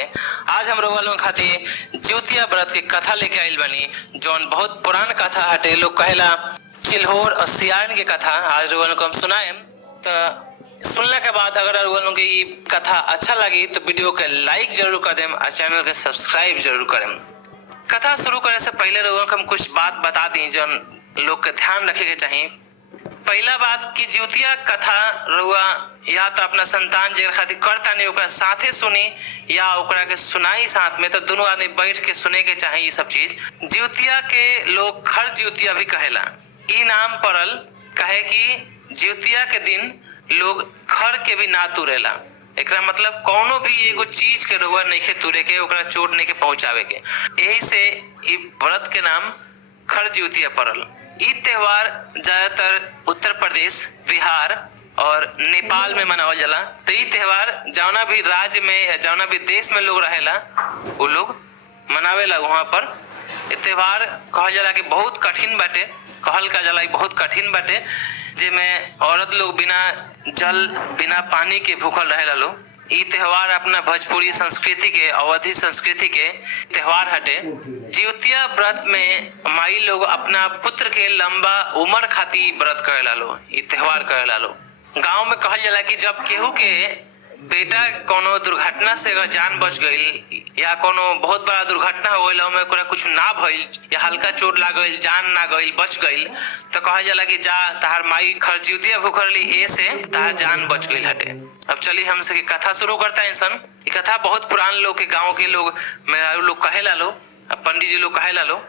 आज हम लोग खातिर ज्योतिया व्रत के कथा लेके आइल बानी जौन बहुत पुरान कथा हटे। लोग कहेला चिल्होर और सियान के कथा आज लोगन को हम सुनाएम। तो सुनने के बाद अगर लोगन के ये कथा अच्छा लगी तो वीडियो के लाइक जरूर कर देम और चैनल के सब्सक्राइब जरूर करें। कथा शुरू करने से पहले लोगों को हम कुछ बात बता दी जो लोग के ध्यान रखे के चाहिए। पहला बात कि ज्योतिया कथा रुआ या तो अपना संतान जेकर खातिर करता नहीं ओकरा साथे सुनी या ओकरा के सुनाई साथ में, तो दोनों आदमी बैठ के सुने के चाहिए। ये सब चीज ज्योतिया के लोग खर ज्योतिया भी कहेला। ई नाम पड़ल कहे कि ज्योतिया के दिन लोग खर के भी ना तुरेला। एकरा मतलब कोनो भी एगो चीज के रुआ नहीं के तुरे के, ओकरा चोट नहीं के पहुंचावे के। यही से ई व्रत के नाम खर ज्योतिया पड़ल। ई त्योहार ज्यादातर उत्तर प्रदेश, बिहार और नेपाल में मनावल जाला। तो ई त्योहार जौना भी राज्य में जौना भी देश में लोग रहेला वो लोग मनावेला। वहाँ पर ये त्योहार कहल जाला कि बहुत कठिन बाटे, कहल का जाला बहुत कठिन बाटे, जेमें औरत लोग बिना जल बिना पानी के भूखल रहेला लोग। ई त्योहार अपना भोजपुरी संस्कृति के, अवधी संस्कृति के त्योहार हटे। ज्योतिया व्रत में माई लोग अपना पुत्र के लंबा उम्र खातिर व्रत करेला लो, ई त्योहार करेला लो। गांव में कहल जाला कि जब केहू के बेटा कोनो दुर्घटना से अगर जान बच गई या कोनो बहुत बड़ा दुर्घटना हो गई, ओमे ओकरा कुछ ना भइल या हल्का चोट लाग गई, जान ना गई, बच गई, तो कहल जाला कि जा तहार माई खर ज्योतिया भूखली ए से तहार जान बच गई हटे। अब चलिए हमसे कथा शुरू करता है इंसान। ये कथा बहुत पुरान लोग के, गाँव के लोग, मेहरारू लोग कहेला लो, पंडित जी लोग कहेला लो।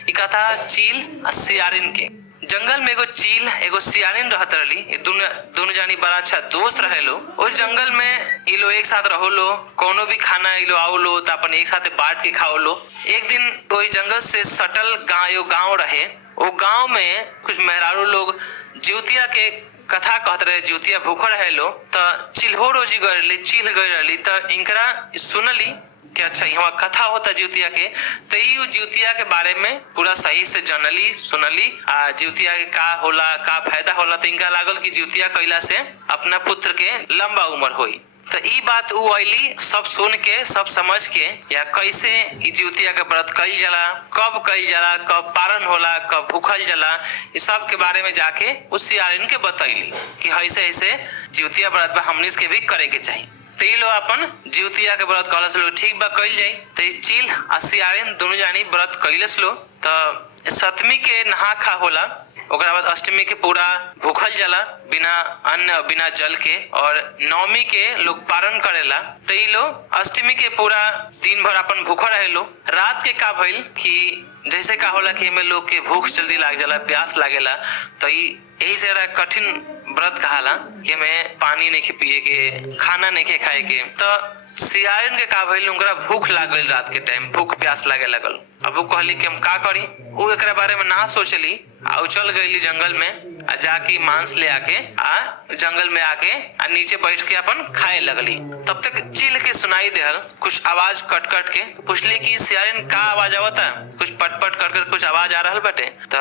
ये कथा चील और सियारिन के। जंगल में एगो चील एगो सियारिन रहत रही। दोनों जानी बड़ा अच्छा दोस्त रहे लो। उस जंगल में ये लोग एक साथ रहो लो, कोनो भी खाना ये लोग आओ लो तो अपन एक साथ बांट के खाओ लो। एक दिन वही जंगल से सटल गाँव रहे। वो गाँव में कुछ मेहरारू लोग ज्योतिया के कथा कहते रहे, ज्योतिया भूख रहे लो। तो चिल्हो रोजी गए चील गए रही, तो इनकरा सुनली कि अच्छा यहाँ कथा होता ज्योतिया के। तो ये ज्योतिया के बारे में पूरा सही से जानली सुनली आ ज्योतिया के का होला का फायदा होला। तो इनका लागल कि ज्योतिया कैला से अपना पुत्र के लंबा उम्र हुई। तो ई बात उ आइली सब सुन के, सब समझ के, या कैसे ई ज्योतिया के व्रत कइल जाला, कब कइल जाला, कब पारण होला, कब भूखल जाला, ये सब के बारे में जाके उस सियारिन के बतैली कि ऐसे ऐसे ज्योतिया व्रत हमनी के भी करे के चाहिए। तो ये लोग अपन ज्योतिया के व्रत कहलस लोग ठीक बा कइल जाई। तो चील आ सियारिन दोनों जानी व्रत कइलस लो। तो सप्तमी के नहा खा होला, ओकरा बाद अष्टमी के पूरा भूखल जाला बिना अन्न बिना जल के, और नवमी के लोग पारण करेला। तो ये लोग अष्टमी के पूरा दिन भर अपन भूखा रहे लो। रात के का भइल कि जैसे का होला कि में लोग के भूख जल्दी लाग जाला, प्यास लागेला। तो यही से कठिन व्रत कहाला कि में पानी नहीं पिए के, खाना नहीं खाए के। तो सियारिन के का भइल उनकरा भूख लाग गई, रात के टाइम भूख प्यास लागे लगल। अब वो कहली कि हम का करी, वो एकरा बारे में ना सोचली आ चल गईली जंगल में आ जाके मांस ले आके आ जंगल में आके आ नीचे बैठ के अपन खाए लगली। तब तक चील के सुनाई देहल कुछ आवाज कट कट के। तो पूछली कि सियारिन का आवाज आवता, कुछ पटपट कर कर कुछ आवाज आ रहा बटे। तो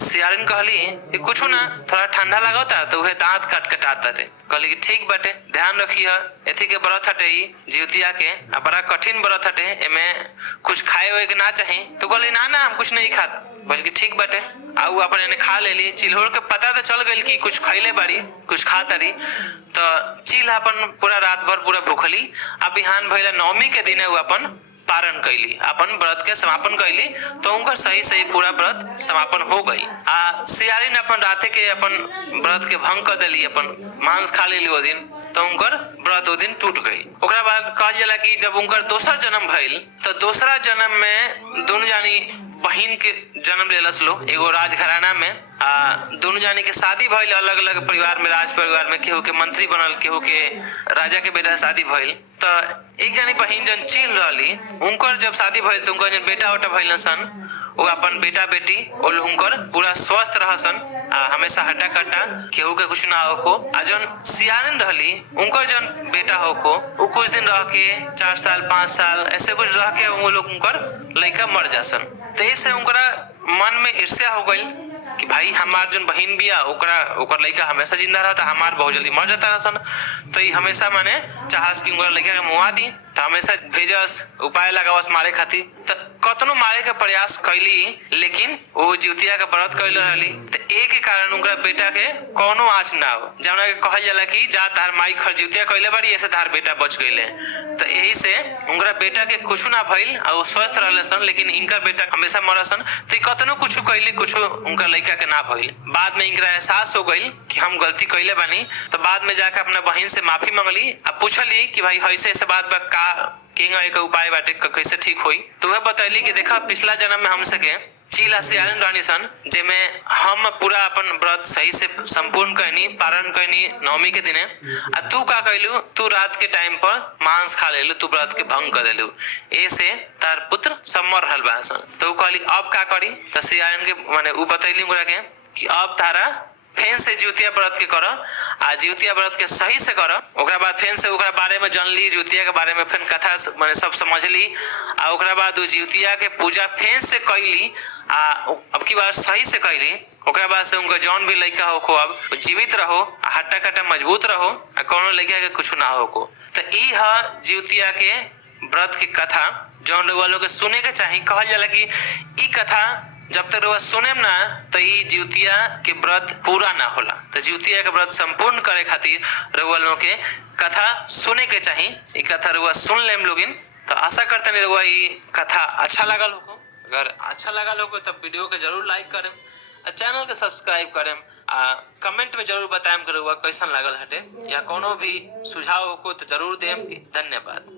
सियारिन कहली कि कुछ ना, थोड़ा ठंडा लगता तो वह दांत कटकटाता रे। कहली कि ठीक बाटे, ध्यान रखिए एथी के व्रत हटे ज्योतिया के, आ बड़ा कठिन व्रत हटे, एमे कुछ खाए हुए के ना चाहे। तो कहली ना ना हम कुछ नहीं खात। बल्कि ठीक बाटे आ उ अपन एने खा लेली। चिल्होर के पता तो चल गई कि कुछ खैले बाड़ी, कुछ खा तारी। तो चील अपन पूरा रात भर पूरा भूखली। अब बिहान भइला नवमी के दिन वो अपन पारण कैली, अपन व्रत के समापन कैली। तो उनका सही सही पूरा व्रत समापन हो गई। आ सियारिन अपन राते के अपन व्रत के भंग कर देली, अपन मांस खा लेली वो दिन। तो उनकर व्रत वो दिन टूट गई। ओकरा बाद कहल जाला कि जब उनकर दोसर जन्म भइल, तो दूसरा जन्म में दोनों जानी बहिन के जन्म लेलस लो एगो राजघराना में। दोनों जानी के शादी भइल अलग अलग परिवार में, राज परिवार में। केहू के मंत्री बनल, केहू के राजा के बेटा शादी भइल। तो एक जानी बहिन जन चील रहली, उनकर जब शादी भइल तो उनकर जन बेटा उटा भइल सन, वो अपन बेटा बेटी और उनकर पूरा स्वस्थ रहसन, हमेशा हट्टा कट्टा, केहू के कुछ ना होको। आ जन सियारिन रहली उनकर जन बेटा होको, वो कुछ दिन रह के 4 साल 5 साल ऐसे कुछ रह के वो लोग उनकर लड़का मर जासन। तो इससे उनकरा मन में ईर्ष्या हो गई कि भाई हमार जो बहन बिया ओकर लड़का हमेशा जिंदा रहता, हमार बहुत जल्दी मर जाता रसन, तो ये हमेशा माने चाहस कि उनका लड़का के मुआ दी, तो हमेशा भेजस, उपाय लगावस मारे खातिर। तो कतनो मारे के प्रयास कैली लेकिन वो जिउतिया के व्रत कैले रहली, तो एक के कारण उनका बेटा के कोनो आँच ना हो, जौना के कहल जाला कि जा तार माई जिउतिया कैले बाड़ी ऐसे तार बेटा बच गईले। तो यही से उनका बेटा के कुछ ना भइल और वो स्वस्थ रहले सन, लेकिन इनका बेटा हमेशा मरसन। तो कतनो कुछ कैली कुछ उनका लड़का के ना भइल। बाद में इनका एहसास हो गई कि हम गलती कैले बानी, तो बाद में जाकर अपना बहन से माफी मांगली आ पूछली कि भाई ऐसे ऐसे बात बा का केंगा एक उपाय बाटे कैसे ठीक होई। तो वह बतैली कि देखा पिछला जन्म में हम सके चील सियारन रहनी सन, जेमे हम पूरा अपन व्रत सही से संपूर्ण कहनी, पारण कहनी नवमी के दिने, आ तू का कहलू, तू रात के टाइम पर मांस खा लेलू, तू व्रत के भंग कर देलू, ऐसे तार पुत्र सब मर रहल बा सन। तो कहली अब का करी, तो सियारन के माने उ बतैली उनका के कि अब तारा फेन से जिउतिया व्रत के कर, आ जिउतिया व्रत के सही से कर। ओकरा बाद फेन से ओकरा बारे में जानली, जिउतिया के बारे में फेन कथा माने सब समझली, आ ओकरा बाद जिउतिया के पूजा फेन से कैली, आ अब की बार सही से कैली। ओकरा बाद से उनका जौन भी लड़का हो अब जीवित रहो, हट्टा कट्टा मजबूत रहो, आ कोनो लड़का के कुछ ना हो। तो ई है जिउतिया के व्रत की कथा, जौन लोग वालों के सुने के चाहिए। कहल जाला कि ई कथा जब तक रउआ सुनेम ना तो ई जिउतिया के व्रत पूरा ना होला। तो जिउतिया के व्रत संपूर्ण करे खातिर रउआ लोगों के कथा सुने के चाहिए। ई कथा रउआ सुन लेम लोगिन, तो आशा करते हैं रउआ ई कथा अच्छा लगल हो। अगर अच्छा लगल हो तो वीडियो के जरूर लाइक करें, चैनल के सब्सक्राइब करें, आ कमेंट में जरूर बताएं कि रउआ कैसन लगल हटे, या कोनो भी सुझाव हो तो जरूर देम। धन्यवाद।